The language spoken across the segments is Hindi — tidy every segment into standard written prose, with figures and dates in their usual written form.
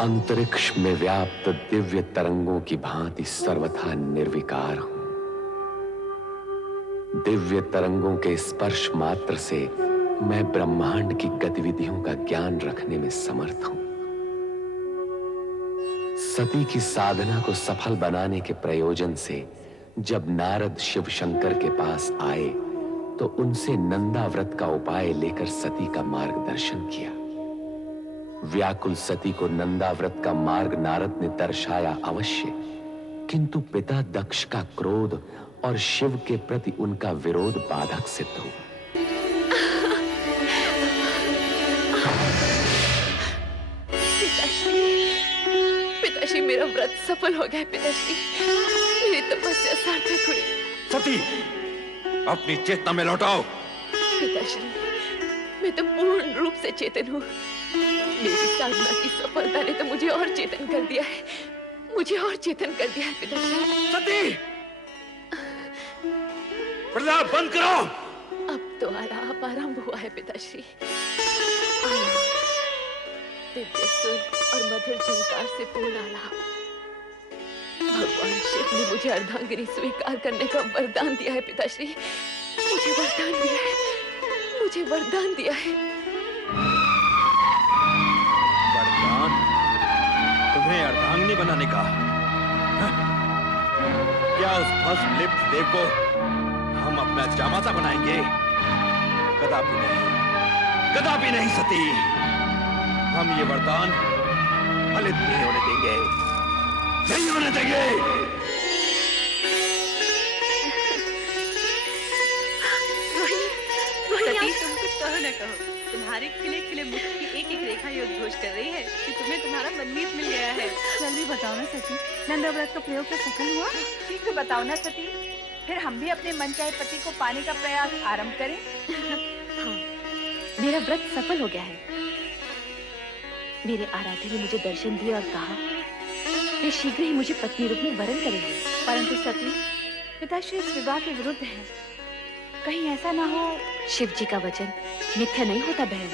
अंतरिक्ष में व्याप्त दिव्य तरंगों की भांति सर्वथा निर्विकार हूं। दिव्य तरंगों के स्पर्श मात्र से मैं ब्रह्मांड की गतिविधियों का ज्ञान रखने में समर्थ हूं। सती की साधना को सफल बनाने के प्रयोजन से जब नारद शिव शंकर के पास आए तो उनसे नंदा व्रत का उपाय लेकर सती का मार्गदर्शन किया। व्याकुल सती को नंदा व्रत का मार्ग नारद ने दर्शाया अवश्य, किंतु पिता दक्ष का क्रोध और शिव के प्रति उनका विरोध बाधक सिद्ध हुआ। पिताश्री, मेरा व्रत सफल हो गया। पिताश्री, मेरी तपस्या सार्थक हुई। सती, अपनी चेतना में लौटाओ। पिताश्री, मैं तो पूर्ण रूप से चेतन हूँ। मेरी साधना की सफलता ने तो मुझे और चेतन कर दिया है, मुझे और चेतन कर दिया है। पिताश्री, सती, प्रलाप बंद करो। अब तो आलाप आरंभ हुआ है। पिताश्री, दिव्य सुर और मधुर झंकार से पूर्ण आलाप। भगवान शिव ने मुझे अर्धांगिनी स्वीकार करने का वरदान दिया है। पिताश्री, मुझे वरदान दिया है, मुझे वरदान दिया है। वरदान? तुम्हें अर्धांगिनी बनाने का? क्या उस भस्म लिप्त देव को हम अपना जामाता बनाएंगे? कदापि नहीं, कदापि नहीं सती। हम ये वरदान फलित नहीं होने देंगे, नहीं होने देंगे। सती, तुम कुछ कहो न कहो, तुम्हारे खिले खिले मुख की एक एक रेखा ये उद्घोष कर रही है कि तुम्हें तुम्हारा मनमीत मिल गया है। जल्दी बताओ ना सती, नंदा व्रत का प्रयोग तो सफल हुआ? शीघ्र बताओ ना सती, फिर हम भी अपने मनचाहे पति को पाने का प्रयास आरंभ करें। हाँ, मेरा व्रत सफल हो गया है। मेरे आराध्य ने मुझे दर्शन दिया और कहा वे शीघ्र ही मुझे पत्नी रूप में वरण करेंगे। परंतु सती, पिताश्री इस विवाह के विरुद्ध है। कहीं ऐसा ना हो। शिव जी का वचन मिथ्या नहीं होता बहन।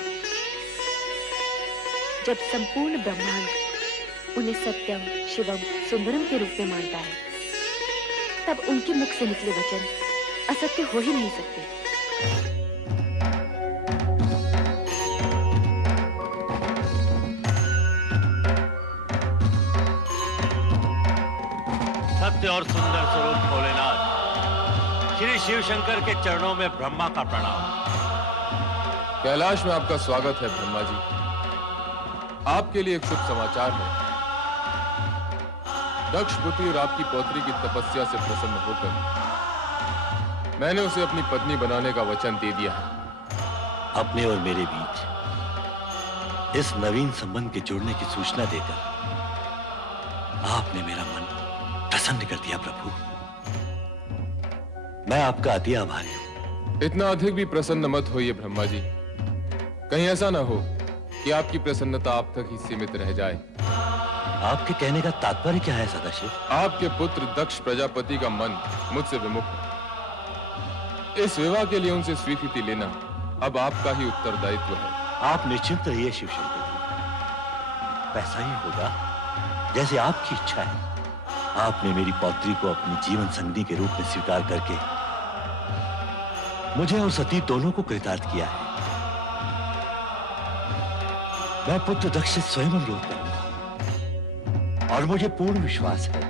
जब संपूर्ण ब्रह्मांड उन्हें सत्यम शिवम सुंदरम के रूप में मानता है, तब उनके मुख से निकले वचन असत्य हो ही नहीं सकते। सत्य और सुंदर स्वरूप भोलेनाथ, श्री शिव शंकर के चरणों में ब्रह्मा का प्रणाम। कैलाश में आपका स्वागत है ब्रह्मा जी। आपके लिए एक शुभ समाचार है। दक्ष पुत्री और आपकी पौत्री की तपस्या से प्रसन्न होकर मैंने उसे अपनी पत्नी बनाने का वचन दे दिया है। अपने और मेरे बीच इस नवीन संबंध के जुड़ने की सूचना देकर आपने मेरा मन प्रसन्न कर दिया प्रभु। मैं आपका अति आभारी हूं। इतना अधिक भी प्रसन्न मत होइए ब्रह्मा जी। कहीं ऐसा ना हो कि आपकी प्रसन्नता आप तक ही सीमित रह जाए। आपके कहने का तात्पर्य क्या है सदाशिव? आपके पुत्र दक्ष प्रजापति का मन मुझसे विमुख है। इस विवाह के लिए उनसे स्वीकृति लेना अब आपका ही उत्तरदायित्व है। आप निश्चिंत रहिए शिव शंकर जी, वैसा ही होगा जैसे आपकी इच्छा है। आपने मेरी पौत्री को अपनी जीवन संगिनी के रूप में स्वीकार करके मुझे और सती दोनों को कृतार्थ किया है। मैं पुत्र दक्ष से स्वयं अनुरोध करूंगा और मुझे पूर्ण विश्वास है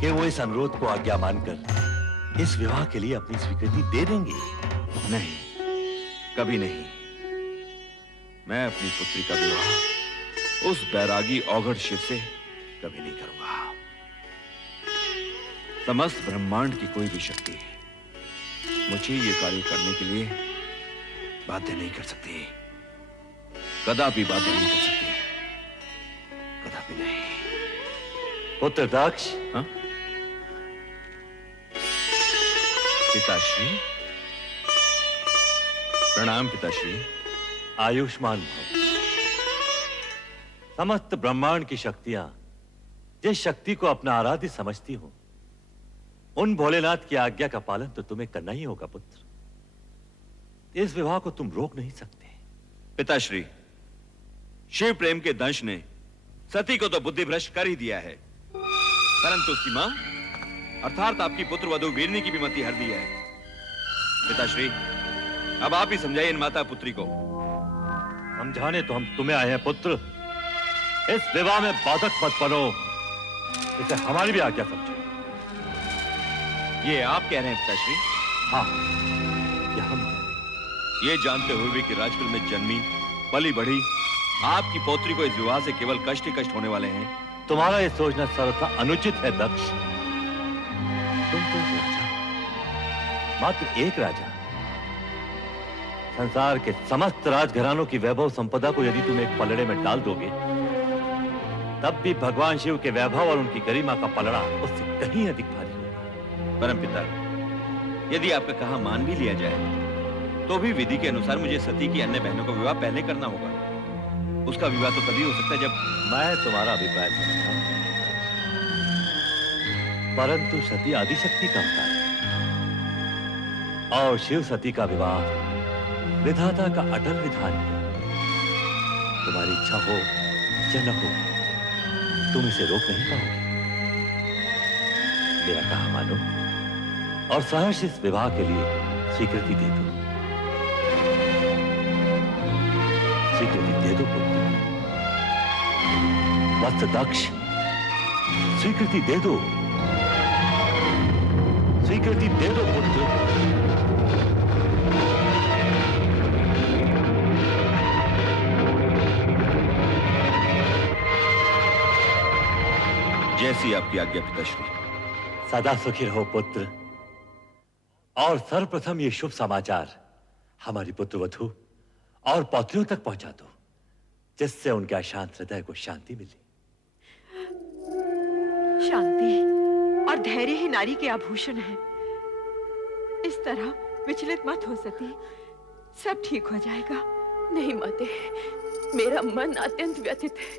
कि वो इस अनुरोध को आज्ञा मानकर इस विवाह के लिए अपनी स्वीकृति दे देंगे। नहीं, कभी नहीं। मैं अपनी पुत्री का विवाह उस बैरागी औघड़ शिव से कभी नहीं करूंगा। समस्त ब्रह्मांड की कोई भी शक्ति मुझे ये कार्य करने के लिए बाध्य नहीं कर सकती, कदापि बाध्य नहीं कर सकती, कदापि नहीं। पुत्र दक्ष, हाँ? पिताश्री, प्रणाम पिताश्री। आयुष्मान भव। समस्त ब्रह्मांड की शक्तियां जिस शक्ति को अपना आराध्य समझती हो, उन भोलेनाथ की आज्ञा का पालन तो तुम्हें करना ही होगा पुत्र। इस विवाह को तुम रोक नहीं सकते। पिताश्री, शिव प्रेम के दंश ने सती को तो बुद्धि भ्रष्ट कर ही दिया है, परंतु उसकी मां अर्थात आपकी पुत्र वधु वीरनी की भी मति हर दी है। पिताश्री, अब आप ही समझाइए इन माता पुत्री को। समझाने तो हम तुम्हें आए हैं पुत्र। इस विवाह में बाधक मत बनो, इसे हमारी भी आज्ञा समझो। ये आप कह रहे हैं पिताश्री? हाँ, ये हम कह रहे हैं। ये जानते हुए भी कि राजकुल में जन्मी पली बढ़ी आपकी पौत्री को इस विवाह से केवल कष्ट ही कष्ट होने वाले हैं। तुम्हारा ये सोचना सर्वथा अनुचित है दक्ष। तुम तो एक राजा, मात्र एक राजा। संसार के समस्त राजघरानों की वैभव संपदा को यदि तुम एक पलड़े में डाल दोगे, तब भी भगवान शिव के वैभव और उनकी गरिमा का पलड़ा उससे कहीं अधिक भारी होगा। परमपिता, यदि आपका कहा मान भी लिया जाए तो भी विधि के अनुसार मुझे सती की अन्य बहनों का विवाह पहले करना होगा। उसका विवाह तो तभी हो सकता है जब मैं तुम्हारा अभिप्राय समझता हूं, परंतु सती आदिशक्ति का अवतार है और शिव सती का विवाह विधाता का अटल विधान है। तुम्हारी इच्छा हो या न हो, तुम इसे रोक नहीं पाओगे। मेरा कहा मानो और सहर्ष इस विवाह के लिए स्वीकृति दे दो। स्वीकृति दे दो पुत्र। वत्स दक्ष, स्वीकृति दे दो। स्वीकृति दे दो पुत्र। जैसी आपकी आज्ञा पिताश्री। सदा सुखी रहो पुत्र। और सर्वप्रथम ये शुभ समाचार हमारी पुत्रवधू और पौत्रियों तक पहुंचा दो, जिससे उनके अशांत हृदय को शांति मिले। शांति और धैर्य ही नारी के आभूषण है। इस तरह विचलित मत हो सती, सब ठीक हो जाएगा। नहीं माते, मेरा मन अत्यंत व्यथित है।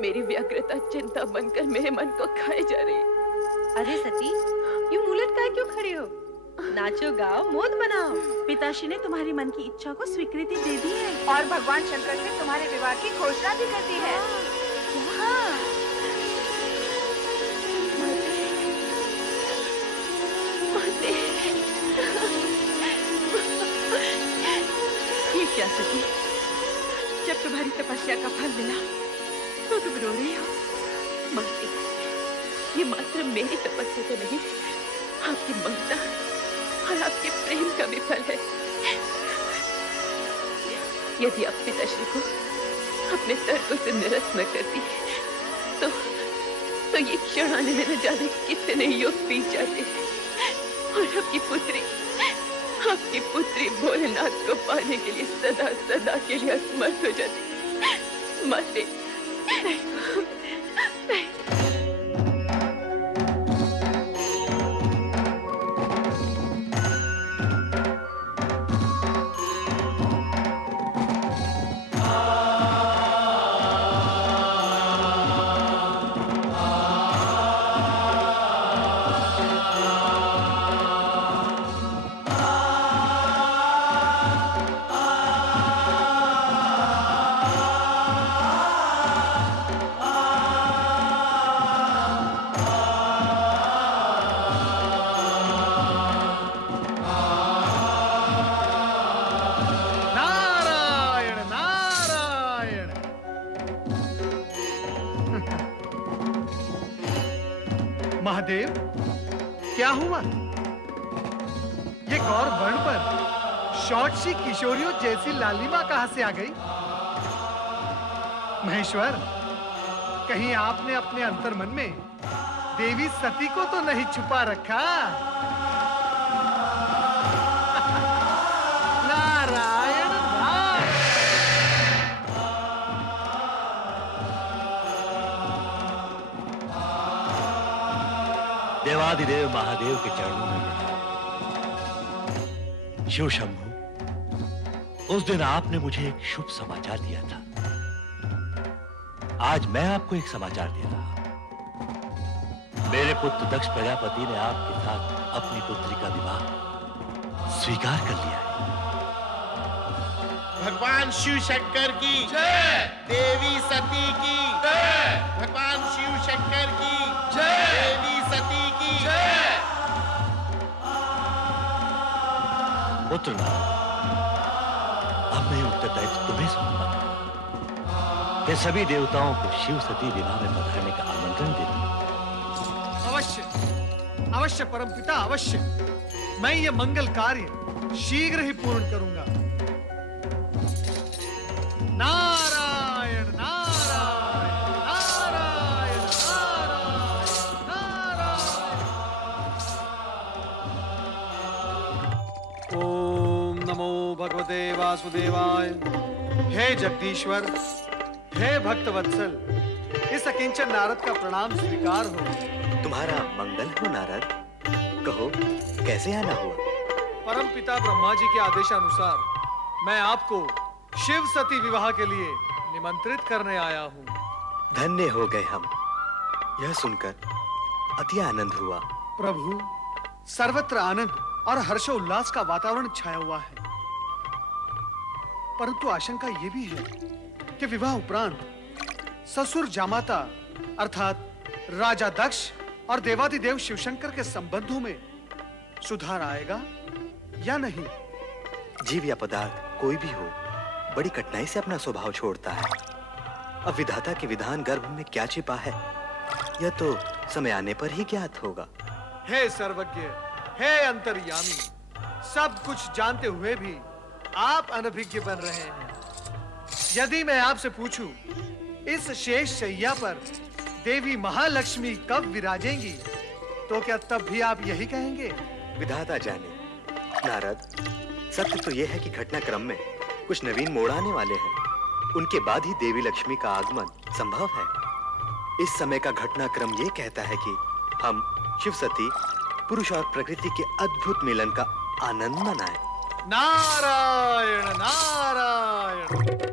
मेरी व्यग्रता चिंता बनकर मेरे मन को खाए जा रही। अरे सती, यूं मुंह लटकाए क्यों खड़े हो? नाचो गाओ, मोद बनाओ। पिताश्री ने तुम्हारी मन की इच्छा को स्वीकृति दे दी है और भगवान शंकर से तुम्हारे विवाह की घोषणा भी कर दी है। हाँ। माते, ये क्या सती, जब तुम्हारी तपस्या का फल मिला तो तुम रो रही हो? माते, ये मात्र मेरी तपस्या तो नहीं, आपकी ममता और आपके प्रेम का भी फल है। यदि आप पिताश्री को अपने तर्कों से निरस्त न करती तो ये क्षण आने में न जाने कितने युग बीत जाते और आपकी पुत्री भोलेनाथ को पाने के लिए सदा सदा के लिए असमर्थ हो जाती। माते, नहीं। महादेव, क्या हुआ? ये गौर वर्ण पर शॉर्ट सी किशोरियों जैसी लालिमा कहां से आ गई? महेश्वर, कहीं आपने अपने अंतर्मन में देवी सती को तो नहीं छुपा रखा? नारायण नारायण। देवादिदेव महादेव के चरणों में शिव शंभु, उस दिन आपने मुझे एक शुभ समाचार दिया था। आज मैं आपको एक समाचार दे रहा हूं। मेरे पुत्र दक्ष प्रजापति ने आपके साथ अपनी पुत्री का विवाह स्वीकार कर लिया है। भगवान शिव शंकर की जय, देवी सती की जय, भगवान शिव शंकर की जय, देवी सती की जय। पुत्र नारद, अब मैं उत्तरदायित्व तुम्हें सौंपता हूं कि सभी देवताओं को शिव सती विवाह में पधारने का आमंत्रण दे दूं। अवश्य अवश्य परमपिता, अवश्य। मैं ये मंगल कार्य शीघ्र ही पूर्ण करूंगा। नारायण नारायण नारायण नारायण नारायण। ओम नमो भगवते वासुदेवाय। हे जगदीश्वर, हे भक्तवत्सल, इस अकिंचन नारद का प्रणाम स्वीकार हो। तुम्हारा मंगल हो नारद, कहो कैसे आना हुआ? परम पिता ब्रह्मा जी के आदेशानुसार मैं आपको शिव सती विवाह के लिए निमंत्रित करने आया हूँ। धन्य हो गए हम, यह सुनकर अति आनंद हुआ। प्रभु, सर्वत्र आनंद और हर्षोल्लास का वातावरण छाया हुआ है, परंतु आशंका यह भी है कि विवाह उपरांत ससुर जामाता अर्थात राजा दक्ष और देवादिदेव शिवशंकर के संबंधों में सुधार आएगा या नहीं। जीव या पदार्थ कोई भी हो, बड़ी कठिनाई से अपना स्वभाव छोड़ता है। अब विधाता के विधान गर्भ में क्या छिपा है, यह तो समय आने पर ही ज्ञात होगा। हे सर्वज्ञ, हे अंतर्यामी, सब कुछ जानते हुए भी आप अनभिज्ञ बन रहे हैं। यदि मैं आपसे पूछूं, इस शेष शैया पर देवी महालक्ष्मी कब विराजेंगी, तो क्या तब भी आप यही कहेंगे? विधाता जाने। नारद, सत्य तो यह है कि घटनाक्रम में कुछ नवीन मोड़ आने वाले हैं। उनके बाद ही देवी लक्ष्मी का आगमन संभव है। इस समय का घटनाक्रम यह कहता है कि हम शिव सती, पुरुष और प्रकृति के अद्भुत मिलन का आनंद मनाएं। नारायण नारायण।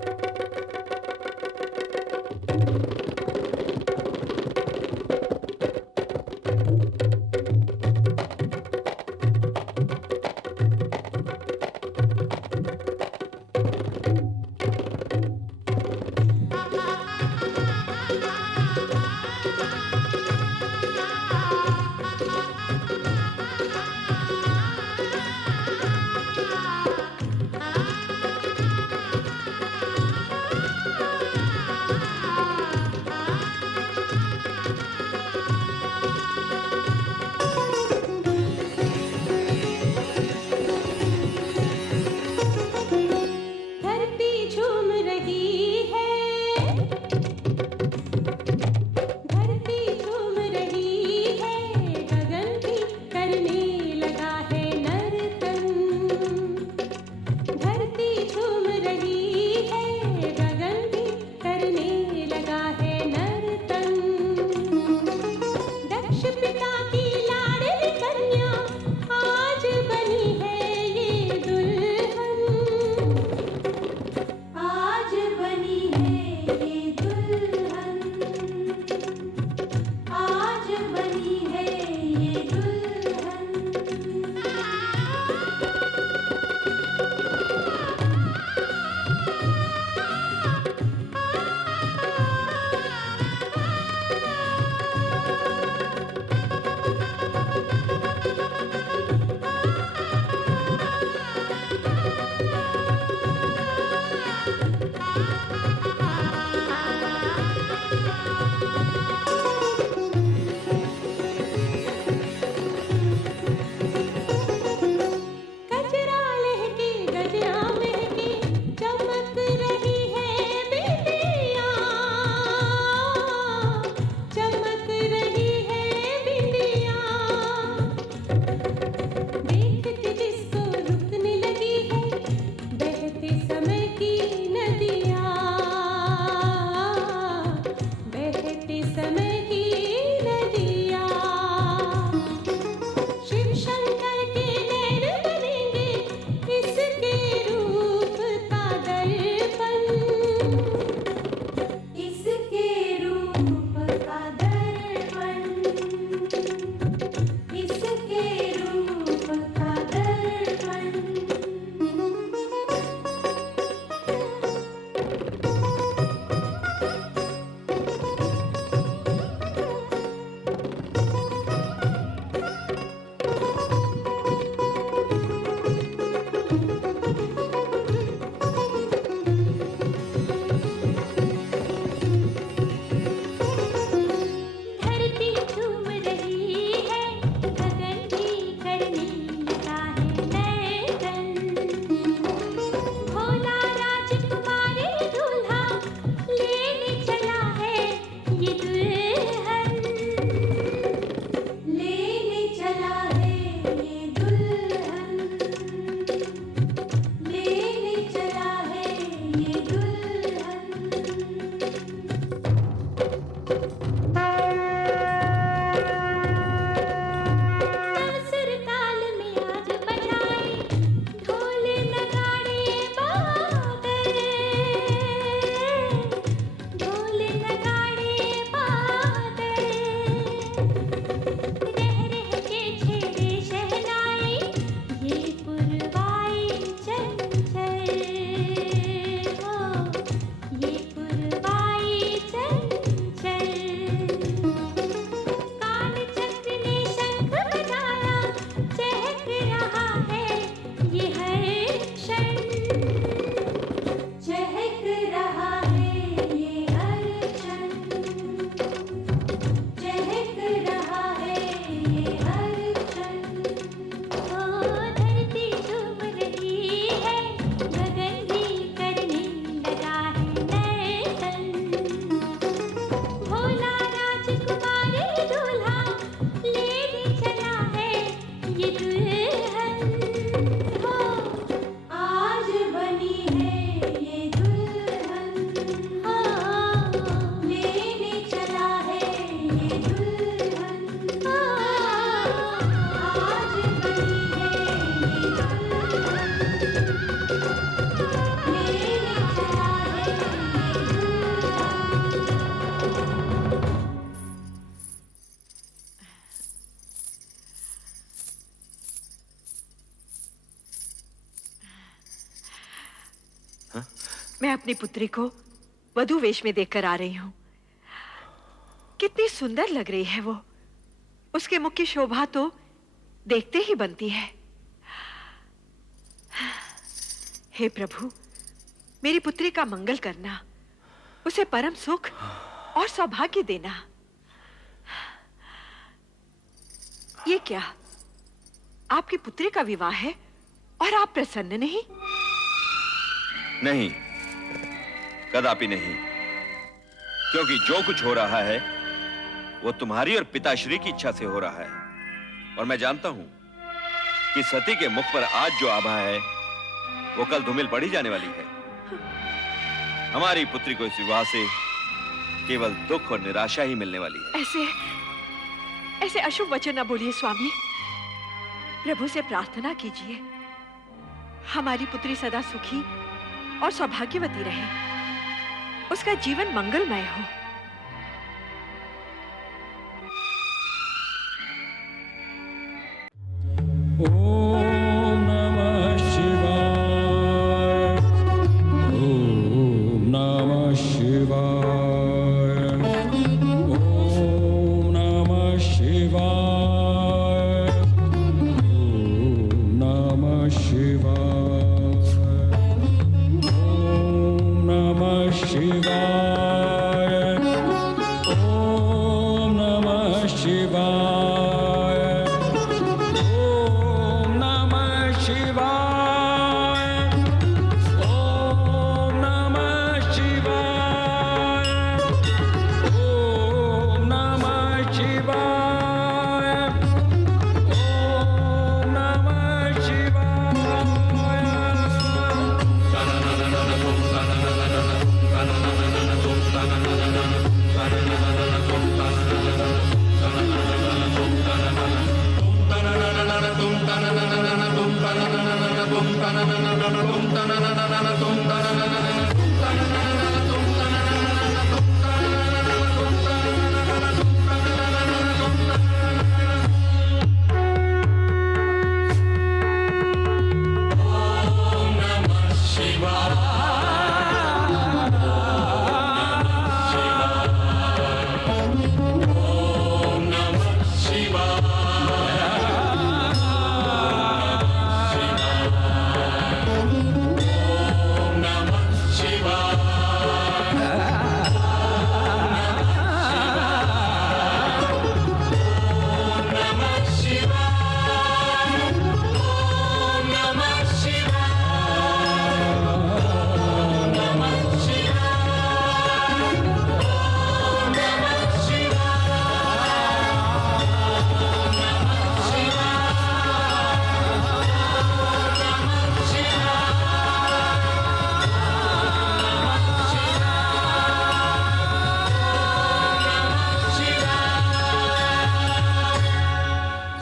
मैं अपनी पुत्री को वधू वेश में देखकर आ रही हूं। कितनी सुंदर लग रही है वो। उसके मुख की शोभा तो देखते ही बनती है। हे प्रभु, मेरी पुत्री का मंगल करना, उसे परम सुख और सौभाग्य देना। ये क्या, आपकी पुत्री का विवाह है और आप प्रसन्न नहीं? नहीं, कदापि नहीं, क्योंकि जो कुछ हो रहा है वो तुम्हारी और पिताश्री की इच्छा से हो रहा है। और मैं जानता हूं कि सती के मुख पर आज जो आभा है वो कल धूमिल पड़ी जाने वाली है। हमारी पुत्री को इस विवाह से केवल दुख और निराशा ही मिलने वाली है। ऐसे अशुभ वचन न बोलिए स्वामी। प्रभु से प्रार्थना कीजिए, हमारी पुत्री सदा सुखी और सौभाग्यवती रहे, उसका जीवन मंगलमय हो। ओम नमः शिवाय, ओम नमः शिवाय, ओम नमः शिवाय, ओम नमः शिवाय, ओम नमः शिवाय, ओम नमः शिवाय।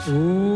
Oh